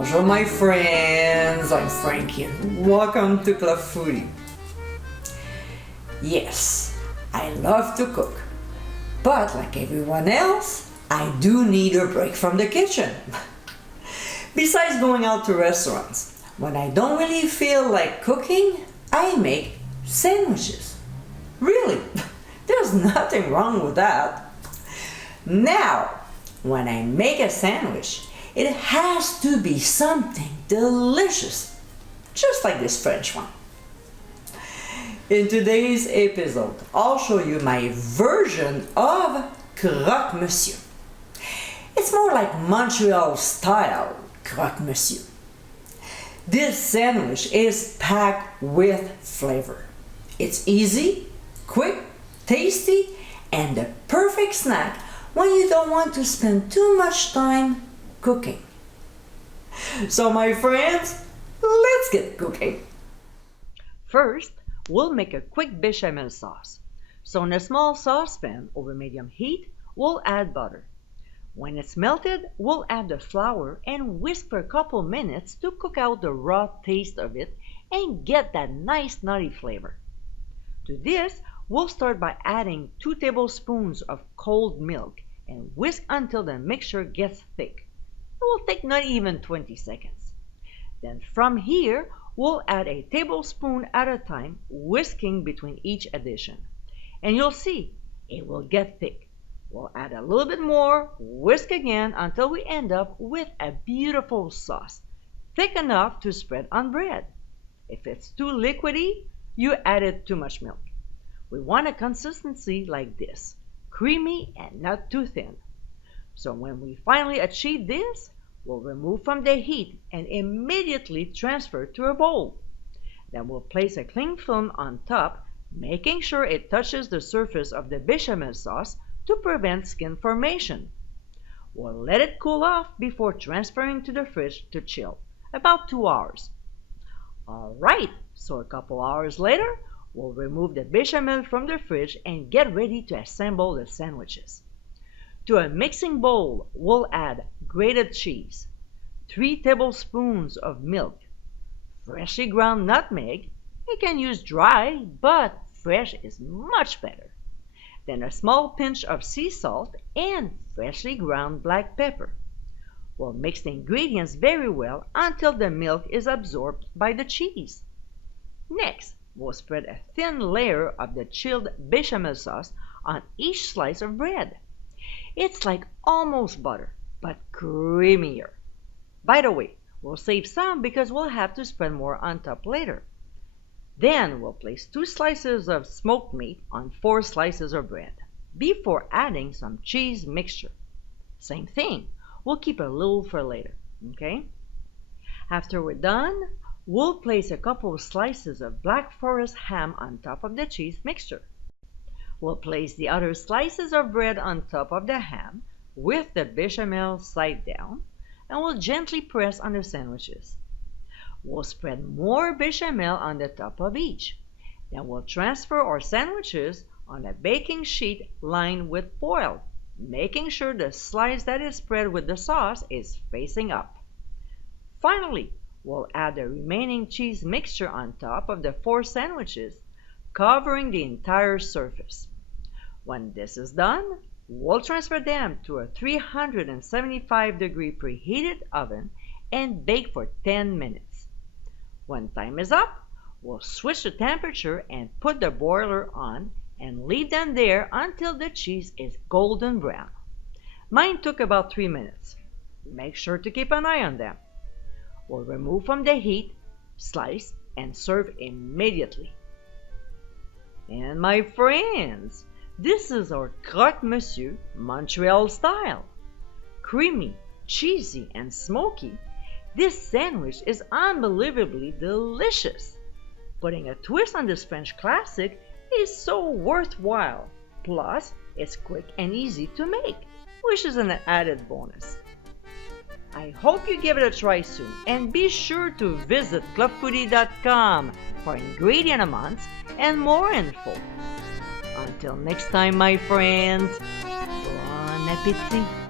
Bonjour my friends, I'm Frankie and welcome to Club Foodie. Yes, I love to cook, but like everyone else, I do need a break from the kitchen. Besides going out to restaurants, when I don't really feel like cooking, I make sandwiches. Really, there's nothing wrong with that. Now, when I make a sandwich, it has to be something delicious, just like this French one. In today's episode, I'll show you my version of Croque-monsieur. It's more like Montreal-Style Croque-monsieur. This sandwich is packed with flavor. It's easy, quick, tasty, and the perfect snack when you don't want to spend too much time cooking. So my friends, let's get cooking. First, we'll make a quick bechamel sauce. So in a small saucepan over medium heat, we'll add butter. When it's melted, we'll add the flour and whisk for a couple minutes to cook out the raw taste of it and get that nice nutty flavor. To this, we'll start by adding 2 tablespoons of cold milk and whisk until the mixture gets thick. It will take not even 20 seconds. Then from here, we'll add a tablespoon at a time, whisking between each addition. And you'll see, it will get thick. We'll add a little bit more, whisk again until we end up with a beautiful sauce, thick enough to spread on bread. If it's too liquidy, you added too much milk. We want a consistency like this, creamy and not too thin. So when we finally achieve this, we'll remove from the heat and immediately transfer to a bowl. Then we'll place a cling film on top, making sure it touches the surface of the bechamel sauce to prevent skin formation. We'll let it cool off before transferring to the fridge to chill, about 2 hours. Alright, so a couple hours later, we'll remove the bechamel from the fridge and get ready to assemble the sandwiches. To a mixing bowl, we'll add grated cheese, 3 tablespoons of milk, freshly ground nutmeg. You can use dry, but fresh is much better. Then a small pinch of sea salt and freshly ground black pepper. We'll mix the ingredients very well until the milk is absorbed by the cheese. Next, we'll spread a thin layer of the chilled bechamel sauce on each slice of bread. It's like almost butter, but creamier. By the way, we'll save some because we'll have to spread more on top later. Then we'll place 2 slices of smoked meat on 4 slices of bread before adding some cheese mixture. Same thing, we'll keep a little for later, okay? After we're done, we'll place a couple of slices of Black Forest ham on top of the cheese mixture. We'll place the other slices of bread on top of the ham with the bechamel side down, and we'll gently press on the sandwiches. We'll spread more bechamel on the top of each. Then we'll transfer our sandwiches on a baking sheet lined with foil, making sure the slice that is spread with the sauce is facing up. Finally, we'll add the remaining cheese mixture on top of the 4 sandwiches, covering the entire surface. When this is done, we'll transfer them to a 375-degree preheated oven and bake for 10 minutes. When time is up, we'll switch the temperature and put the broiler on and leave them there until the cheese is golden brown. Mine took about 3 minutes. Make sure to keep an eye on them. We'll remove from the heat, slice, and serve immediately. And my friends, this is our Croque-monsieur Montreal-Style. Creamy, cheesy, and smoky, this sandwich is unbelievably delicious. Putting a twist on this French classic is so worthwhile. Plus, it's quick and easy to make, which is an added bonus. I hope you give it a try soon, and be sure to visit clubfoodie.com for ingredient amounts and more info. Until next time, my friends, bon appétit!